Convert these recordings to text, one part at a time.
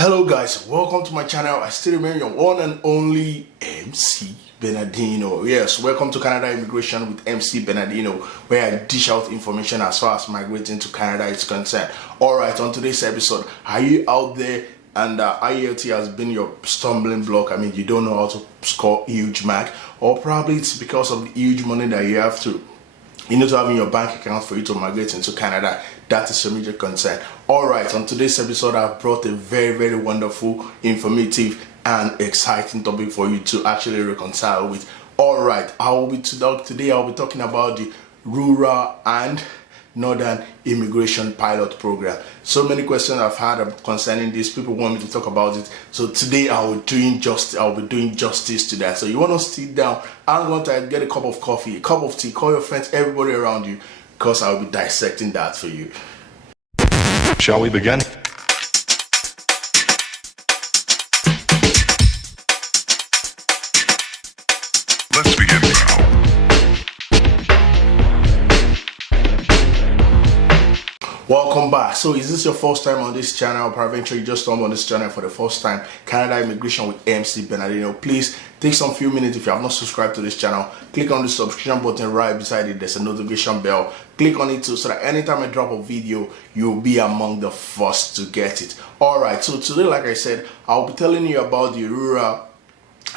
Hello guys, welcome to my channel. I still remain your one and only MC Bernardino. Yes, welcome to Canada Immigration with MC Bernardino, where I dish out information as far as migrating to Canada is concerned. Alright, on today's episode, are you out there and IELTS has been your stumbling block? I mean, you don't know how to score huge mark, or probably it's because of the huge money that you have to have in your bank account for you to migrate into Canada. That is a major concern. Alright, on today's episode, I've brought a very wonderful, informative, and exciting topic for you to actually reconcile with. Alright, today I'll be talking about the Rural and Northern Immigration Pilot Program. So many questions I've had concerning this. People want me to talk about it. So today I'll be doing justice to that. So you want to sit down, I'm going to get a cup of coffee, a cup of tea, call your friends, everybody around you, because I'll be dissecting that for you. Shall we begin? Let's begin now. Welcome back. So is this your first time on this channel? Peradventure you just stumbled on this channel for the first time, Canada Immigration with MC Bernardino. Please take some few minutes. If you have not subscribed to this channel, click on the subscription button right beside it. There's a notification bell. Click on it too, so that anytime I drop a video, you'll be among the first to get it. Alright, so today, like I said, I'll be telling you about the Rural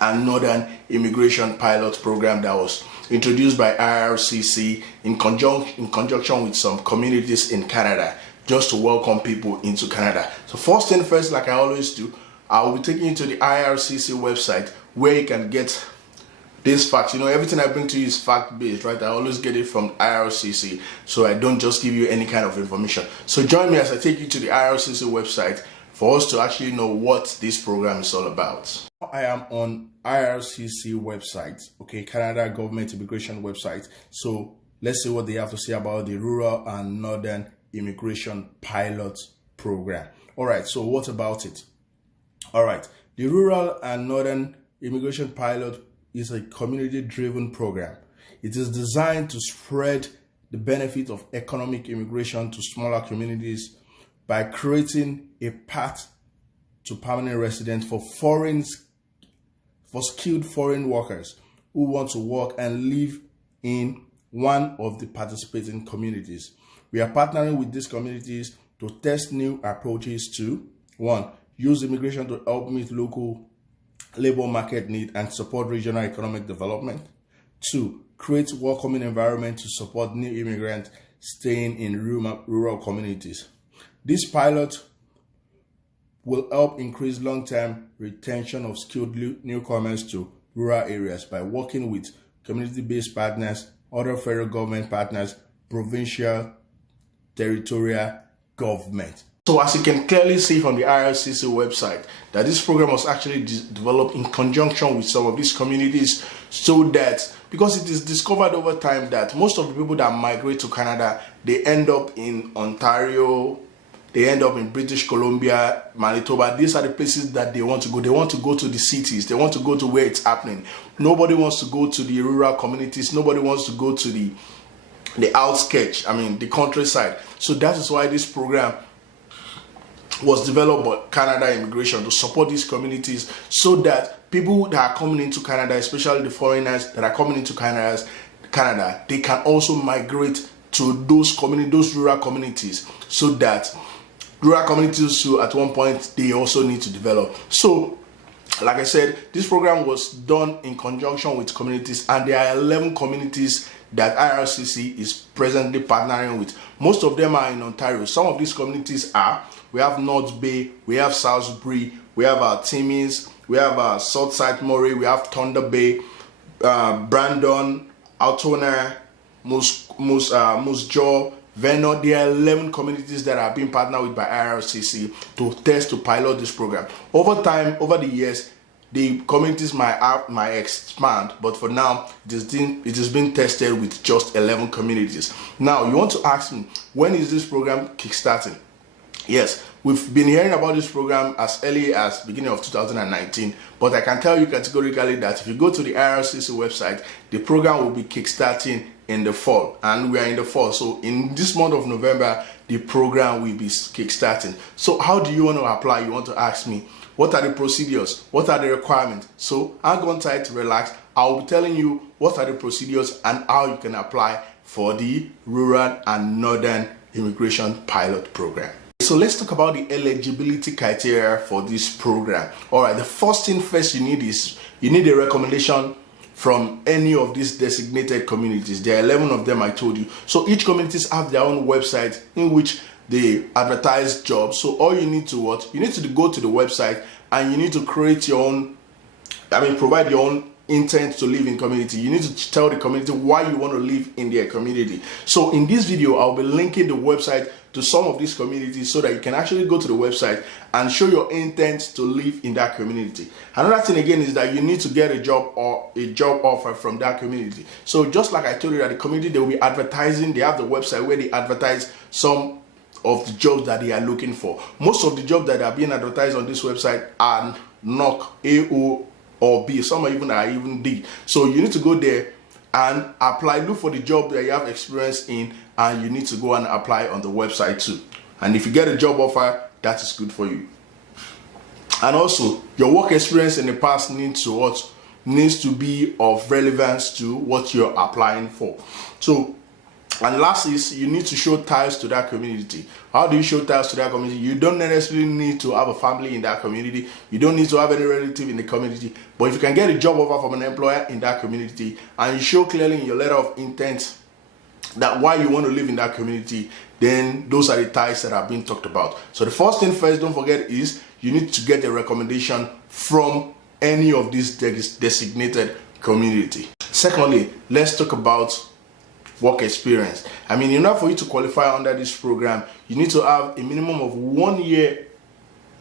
and Northern Immigration Pilot Program that was introduced by IRCC in conjunction with some communities in Canada, just to welcome people into Canada. So first thing first, like I always do, I will be taking you to the IRCC website where you can get these facts. You know, everything I bring to you is fact-based, right? I always get it from IRCC, so I don't just give you any kind of information. So join me as I take you to the IRCC website for us to actually know what this program is all about. I am on IRCC website, okay, Canada Government Immigration website. So let's see what they have to say about the Rural and Northern Immigration Pilot Program. All right, so what about it? All right, the Rural and Northern Immigration Pilot is a community-driven program. It is designed to spread the benefit of economic immigration to smaller communities by creating a path to permanent residence for skilled foreign workers who want to work and live in one of the participating communities. We are partnering with these communities to test new approaches to 1. Use immigration to help meet local labor market need and support regional economic development. 2. Create welcoming environment to support new immigrants staying in rural communities. This pilot will help increase long-term retention of skilled newcomers to rural areas by working with community-based partners, other federal government partners, provincial, territorial government. So as you can clearly see from the IRCC website, that this program was actually developed in conjunction with some of these communities, so that, because it is discovered over time that most of the people that migrate to Canada, they end up in Ontario, they end up in British Columbia, Manitoba. These are the places that they want to go. They want to go to the cities. They want to go to where it's happening. Nobody wants to go to the rural communities. Nobody wants to go to the outskirts, the countryside. So that is why this program was developed by Canada Immigration, to support these communities, so that people that are coming into Canada, especially the foreigners that are coming into Canada, they can also migrate to those rural communities, so that rural communities too, at one point, they also need to develop. So like I said, this program was done in conjunction with communities, and there are 11 communities that IRCC is presently partnering with. Most of them are in Ontario. Some of these communities we have North Bay, we have Salisbury, we have Timmins, we have Southside Murray, we have Thunder Bay, Brandon, Altona, Moose Jaw, Vernon. There are 11 communities that are being partnered with by IRCC to pilot this program. Over time, over the years, the communities might expand, but for now, it has been tested with just 11 communities. Now, you want to ask me, when is this program kickstarting? Yes, we've been hearing about this program as early as beginning of 2019, but I can tell you categorically that if you go to the IRCC website, the program will be kickstarting in the fall, and we are in the fall. So in this month of November, the program will be kickstarting. So how do you want to apply? You want to ask me, what are the procedures? What are the requirements? So hang on tight, relax. I'll be telling you what are the procedures and how you can apply for the Rural and Northern Immigration Pilot Program. So let's talk about the eligibility criteria for this program. All right, the first thing first you need is you need a recommendation from any of these designated communities. There are 11 of them, I told you. So each communities have their own website in which they advertise jobs. So all you need to what? You need to go to the website and you need to create your own, provide your own intent to live in community. You need to tell the community why you want to live in their community. So in this video, I'll be linking the website to some of these communities so that you can actually go to the website and show your intent to live in that community. Another thing again is that you need to get a job or a job offer from that community. So just like I told you that the community, they will be advertising, they have the website where they advertise some of the jobs that they are looking for. Most of the jobs that are being advertised on this website are NOC, AO, or B. Some are even D. So you need to go there and apply. Look for the job that you have experience in, and you need to go and apply on the website too. And if you get a job offer, that is good for you. And also, your work experience in the past needs to be of relevance to what you're applying for. So, and last is you need to show ties to that community. How do you show ties to that community? You don't necessarily need to have a family in that community. You don't need to have any relative in the community. But if you can get a job offer from an employer in that community and you show clearly in your letter of intent that why you want to live in that community, then those are the ties that are being talked about. So the first thing first, don't forget, is you need to get a recommendation from any of these designated community. Secondly, let's talk about work experience. In order for you to qualify under this program, you need to have a minimum of 1 year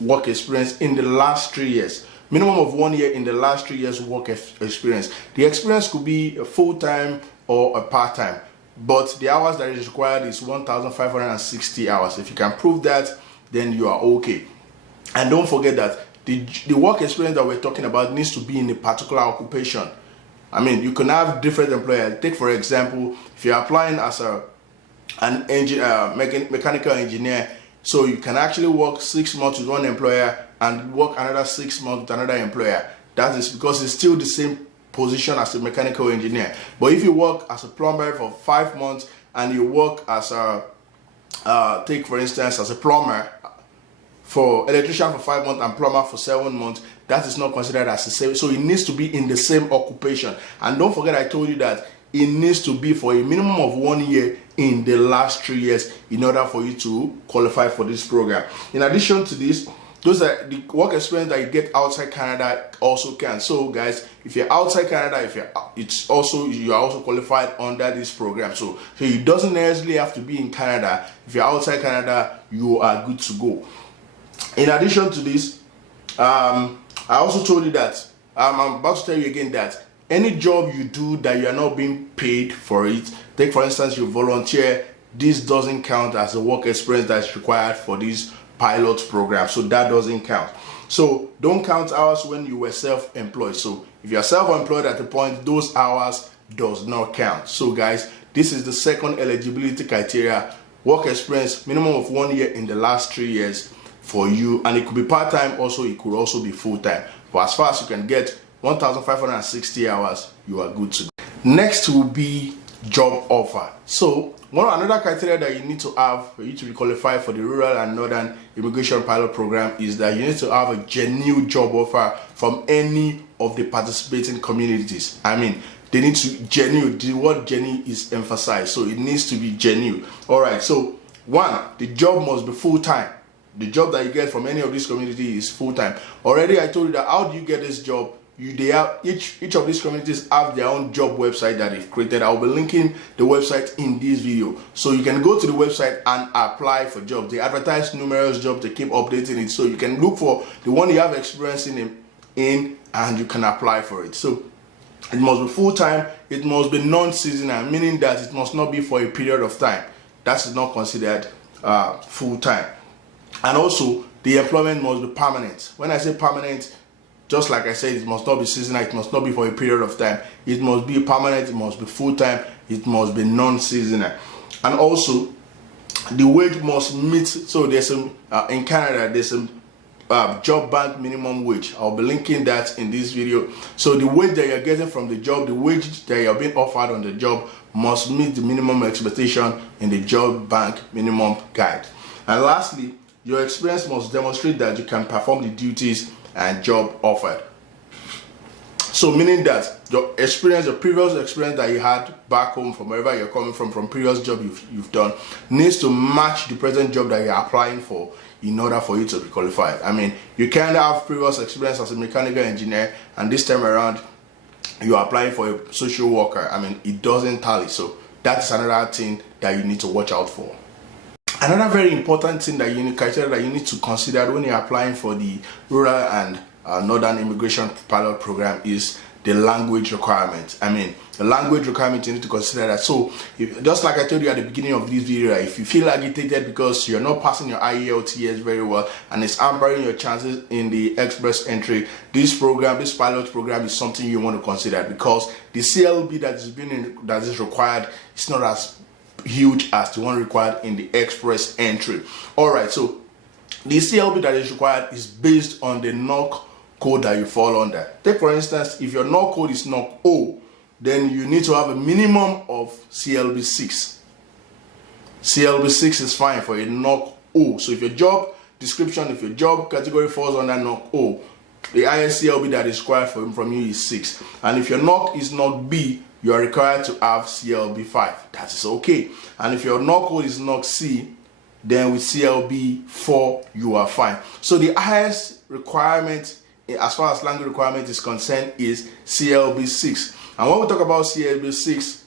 work experience in the last 3 years. Minimum of 1 year in the last 3 years work experience. The experience could be a full-time or a part-time, but the hours that is required is 1,560 hours. If you can prove that, then you are okay. And don't forget that the work experience that we're talking about needs to be in a particular occupation. You can have different employers. Take for example, if you're applying as an mechanical engineer, so you can actually work 6 months with one employer and work another 6 months with another employer. That is because it's still the same position as a mechanical engineer. But if you work as a plumber for 5 months and you work as take for instance as a plumber, for electrician for 5 months and plumber for 7 months, that is not considered as the same. So it needs to be in the same occupation. And don't forget, I told you that it needs to be for a minimum of 1 year in the last 3 years in order for you to qualify for this program. In addition to this, those are the work experience that you get outside Canada also can. So guys, if you're outside Canada, you are also qualified under this program. So it doesn't necessarily have to be in Canada. If you're outside Canada, you are good to go. In addition to this, I also told you that I'm about to tell you again that any job you do that you are not being paid for it, take for instance you volunteer, this doesn't count as a work experience that is required for this pilot program. So that doesn't count. So don't count hours when you were self-employed. So if you are self-employed at the point, those hours does not count. So guys, this is the second eligibility criteria: work experience, minimum of 1 year in the last 3 years for you, and it could be part-time also, it could also be full-time. But as far as you can get 1,560 hours, you are good to go. Next will be job offer. So another criteria that you need to have for you to be qualified for the Rural and Northern Immigration Pilot Program is that you need to have a genuine job offer from any of the participating communities. They need to genuine. The word genuine is emphasized, so it needs to be genuine. All right. So one, the job must be full-time. The job that you get from any of these communities is full-time. Already I told you that how do you get this job? They have each of these communities have their own job website that they've created. I'll be linking the website in this video, so you can go to the website and apply for jobs. They advertise numerous jobs, they keep updating it, so you can look for the one you have experience in and you can apply for it. So it must be full-time, it must be non-seasonal, meaning that it must not be for a period of time. That's not considered full-time. And also the employment must be permanent. When I say permanent, just like I said, it must not be seasonal, it must not be for a period of time. It must be permanent, it must be full-time, it must be non-seasonal. And also, the wage must meet, so there's some, in Canada, there's some job bank minimum wage. I'll be linking that in this video. So the wage that you're getting from the job, the wage that you're being offered on the job must meet the minimum expectation in the job bank minimum guide. And lastly, your experience must demonstrate that you can perform the duties and job offered. So meaning that your experience, your previous experience that you had back home from wherever you're coming from previous job you've done, needs to match the present job that you're applying for in order for you to be qualified. I mean, you can't have previous experience as a mechanical engineer and this time around you're applying for a social worker. I mean, it doesn't tally. So that's another thing that you need to watch out for. Another very important thing that you need, criteria that you need to consider when you're applying for the rural and northern immigration pilot program is the language requirement. I mean, the language requirement, you need to consider that. So just like I told you at the beginning of this video, if you feel agitated because you're not passing your IELTS very well and it's hampering your chances in the express entry, this program, this pilot program, is something you want to consider, because the CLB that is required is not as huge as the one required in the express entry. All right, so the CLB that is required is based on the NOC code that you fall under. Take for instance, if your NOC code is NOC O, then you need to have a minimum of CLB 6. CLB 6 is fine for a NOC O. So if your job description, if your job category falls under NOC O, the highest CLB that is required from you is 6. And if your NOC is NOC B, you are required to have CLB 5. That is okay. And if your NOC code is NOC C, then with CLB 4, you are fine. So the highest requirement as far as language requirement is concerned is CLB 6. And when we talk about CLB 6,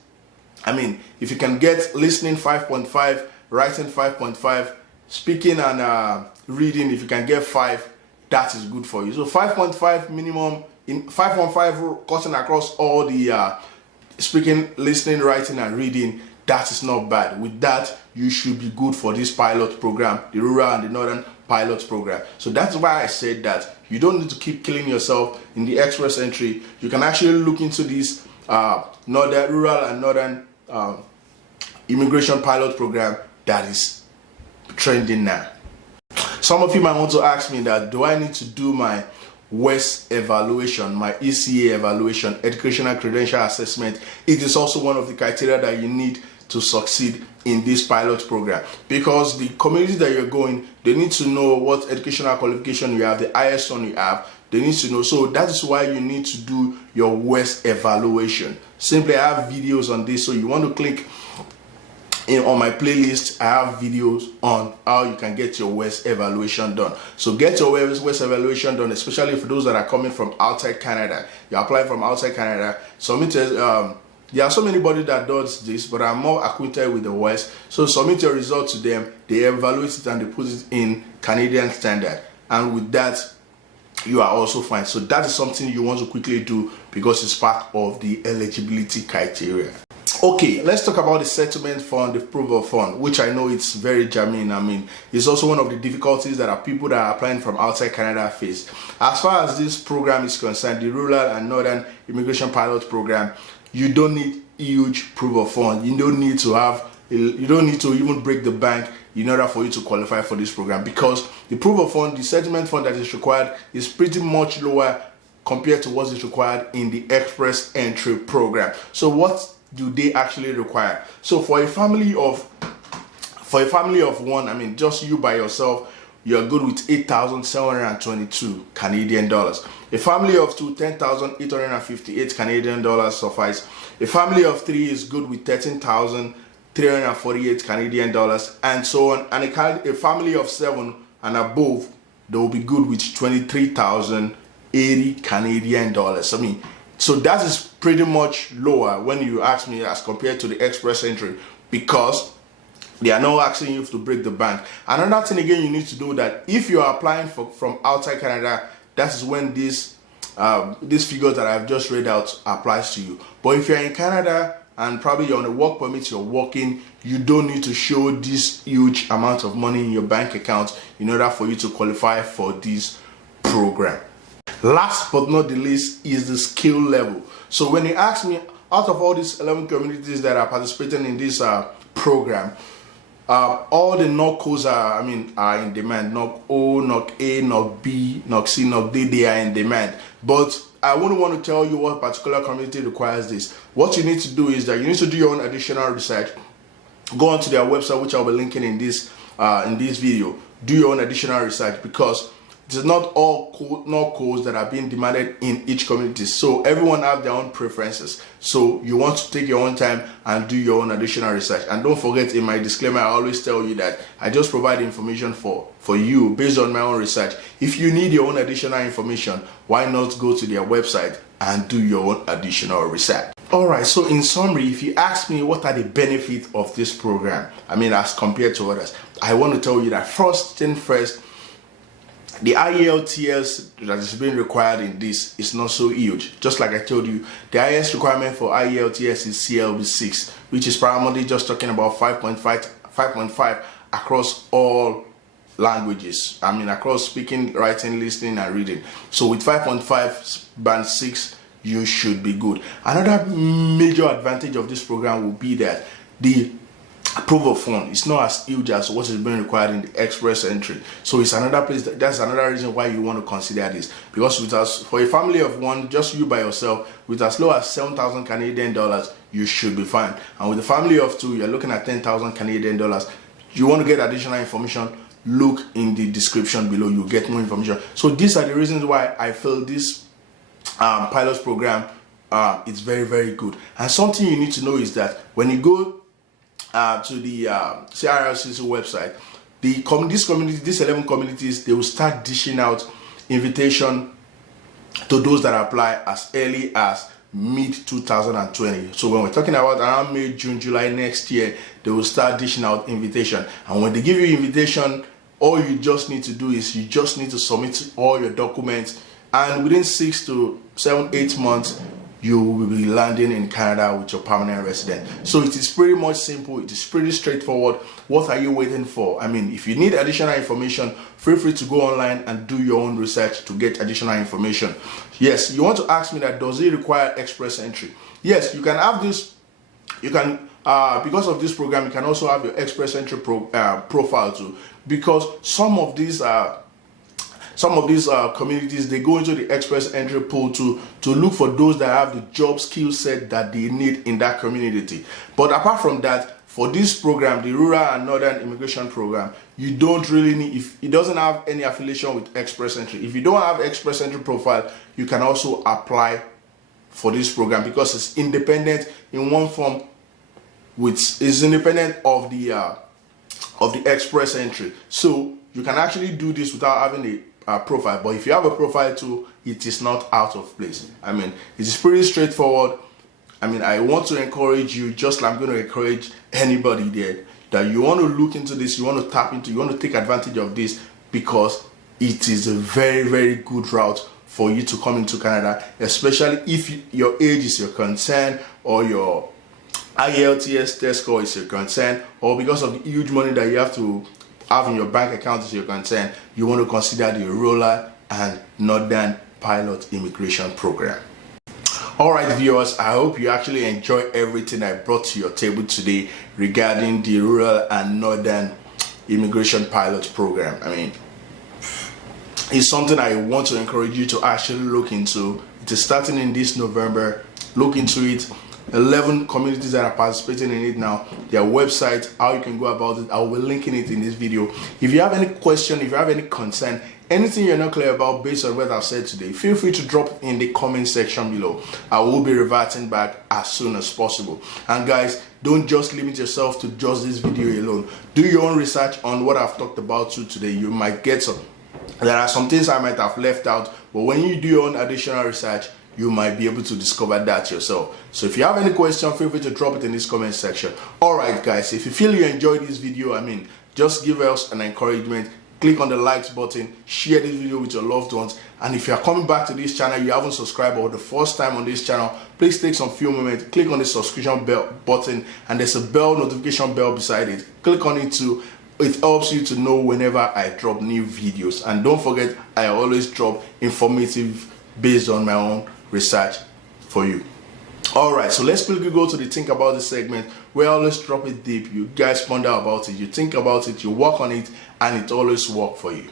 I mean, if you can get listening 5.5, writing 5.5, speaking and reading, if you can get 5, that is good for you. So 5.5 minimum, in 5.5 cutting across all the speaking, listening, writing and reading, that is not bad. With that, you should be good for this pilot program, the rural and the northern pilot program. So that's why I said that you don't need to keep killing yourself in the express entry. You can actually look into this northern, rural and northern immigration pilot program that is trending now. Some of you might want to ask me that, do I need to do my WES evaluation, my ECA evaluation, educational credential assessment? It is also one of the criteria that you need to succeed in this pilot program, because the community that you're going, they need to know what educational qualification you have, the highest one you have, they need to know. So that is why you need to do your WES evaluation. Simply, I have videos on this, so you want to click on my playlist. I have videos on how you can get your WES evaluation done. So get your WES evaluation done, especially for those that are coming from outside Canada. You're applying from outside Canada. Submit there are so many bodies that does this, but I'm more acquainted with the WES. So submit your result to them. They evaluate it and they put it in Canadian standard. And with that, you are also fine. So that is something you want to quickly do because it's part of the eligibility criteria. Okay, let's talk about the settlement fund, the proof of fund, which I know it's very germane. I mean, it's also one of the difficulties that are people that are applying from outside Canada face. As far as this program is concerned, the rural and northern immigration pilot program, you don't need huge proof of fund. You don't need to even break the bank in order for you to qualify for this program, because the proof of fund, the settlement fund that is required is pretty much lower compared to what is required in the express entry program. So what do they actually require? So for a family of one, I mean, just you by yourself, you're good with 8,722 Canadian dollars. A family of two, 10,858 Canadian dollars suffice. A family of three is good with 13,348 Canadian dollars, and so on. And a family of seven and above, they will be good with 23,080 Canadian dollars. I mean, so that is pretty much lower when you ask me as compared to the express entry, because they are not asking you to break the bank. Another thing again you need to do, that if you are applying from outside Canada, that is when this figure that I've just read out applies to you. But if you're in Canada and probably you're on a work permit, you're working, you don't need to show this huge amount of money in your bank account in order for you to qualify for this program. Last but not the least is the skill level. So when you ask me, out of all these 11 communities that are participating in this program, all the NOC codes are in demand. NOC O, NOC A, NOC B, NOC C, NOC D, they are in demand. But I wouldn't want to tell you what particular community requires this. What you need to do is that you need to do your own additional research. Go onto their website, which I'll be linking in this video. Do your own additional research, because it is not all NOC codes that are being demanded in each community. So everyone have their own preferences. So you want to take your own time and do your own additional research. And don't forget, in my disclaimer, I always tell you that I just provide information for you based on my own research. If you need your own additional information, why not go to their website and do your own additional research? Alright, so in summary, if you ask me what are the benefits of this program, as compared to others, I want to tell you that first thing first, the IELTS that is being required in this is not so huge. Just like I told you, the highest requirement for IELTS is CLB 6, which is primarily just talking about 5.5 across all languages. Across speaking, writing, listening, and reading. So with 5.5 band 6, you should be good. Another major advantage of this program will be that the proof of fund is not as huge as what is being required in the express entry. So it's another place that's another reason why you want to consider this, because with us, for a family of one, just you by yourself, with as low as 7,000 Canadian dollars, you should be fine. And with a family of two, you're looking at 10,000 Canadian dollars. You want to get additional information, look in the description below, you get more information. So these are the reasons why I feel this pilot program is very, very good. And something you need to know is that when you go to the CRLCC website, these 11 communities, they will start dishing out invitation to those that apply as early as mid-2020. So when we're talking about around May, June, July next year, they will start dishing out invitation. And when they give you invitation, all you just need to do is you just need to submit all your documents, and within 6 to 7, 8 months, you will be landing in Canada with your permanent resident. So it is pretty much simple. It is pretty straightforward. What are you waiting for? If you need additional information, feel free to go online and do your own research to get additional information. Yes, you want to ask me that, does it require express entry? Yes, you can have this. You can, because of this program, you can also have your express entry profile too, because some of these communities, they go into the express entry pool to look for those that have the job skill set that they need in that community. But apart from that, for this program, the Rural and Northern Immigration Program, you don't really need, if it doesn't have any affiliation with express entry. If you don't have express entry profile, you can also apply for this program, because it's independent in one form, which is independent of the express entry. So you can actually do this without having a profile. But if you have a profile too, it is not out of place. It is pretty straightforward. I want to encourage you, just like I'm going to encourage anybody there, that you want to look into this, you want to tap into, you want to take advantage of this, because it is a very, very good route for you to come into Canada, especially if your age is your concern, or your IELTS test score is your concern, or because of the huge money that you have to have in your bank account is your concern. You want to consider the Rural and Northern Pilot Immigration Program. Alright viewers, I hope you actually enjoy everything I brought to your table today regarding the Rural and Northern Immigration Pilot Program. It's something I want to encourage you to actually look into. It is starting in this November. Look into it. 11 communities that are participating in it now, their website, how you can go about it, I will be linking it in this video. If you have any question, if you have any concern, anything you're not clear about based on what I've said today, feel free to drop it in the comment section below. I will be reverting back as soon as possible. And guys, don't just limit yourself to just this video alone. Do your own research on what I've talked about today. You might get some. There are some things I might have left out, but when you do your own additional research, you might be able to discover that yourself. So if you have any question, feel free to drop it in this comment section. Alright guys, if you feel you enjoyed this video, just give us an encouragement. Click on the likes button, share this video with your loved ones, and if you are coming back to this channel, you haven't subscribed or the first time on this channel, please take some few moments, click on the subscription bell button, and there's a notification bell beside it. Click on it too. it helps you to know whenever I drop new videos. And don't forget, I always drop informative based on my own research for you. Alright, so let's quickly go to the think about this segment where I always drop it deep. You guys ponder about it, you think about it, you work on it, and it always works for you.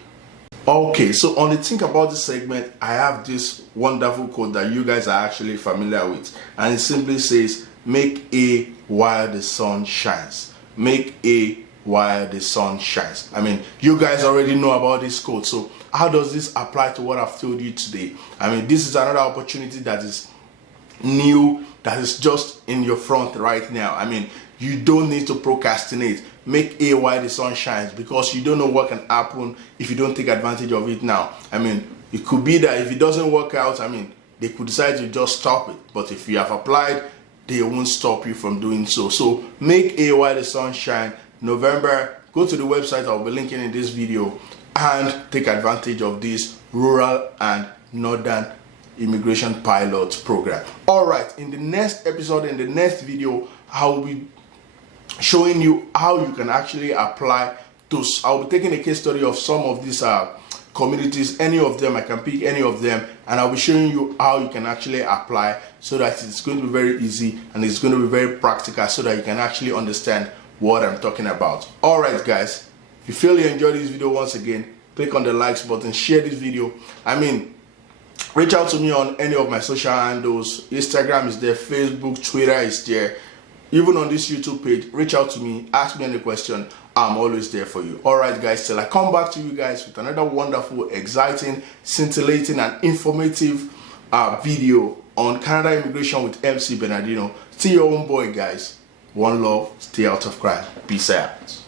Okay, so on the think about this segment, I have this wonderful quote that you guys are actually familiar with, and it simply says, make hay while the sun shines. Make hay while the sun shines. I mean, you guys already know about this quote, so how does this apply to what I've told you today? I mean, this is another opportunity that is new, that is just in your front right now. I mean, you don't need to procrastinate. Make hay while the sun shines, because you don't know what can happen if you don't take advantage of it now. I mean, it could be that if it doesn't work out, I mean, they could decide to just stop it. But if you have applied, they won't stop you from doing so. So make hay while the sun shines. November, go to the website I'll be linking in this video and take advantage of this rural and northern immigration pilot program. Alright, in the next episode, in the next video, I'll be showing you how you can actually apply to. I'll be taking a case study of some of these communities, any of them. I can pick any of them, and I'll be showing you how you can actually apply, so that it's going to be very easy and it's going to be very practical, so that you can actually understand what I'm talking about. Alright guys, if you feel you enjoyed this video, once again, click on the likes button, share this video. I mean, reach out to me on any of my social handles. Instagram is there, Facebook, Twitter is there. Even on this YouTube page, reach out to me, ask me any question. I'm always there for you. Alright guys, till I come back to you guys with another wonderful, exciting, scintillating and informative video on Canada immigration with MC Bernardino. See your own boy guys. One love, stay out of crime. Peace out.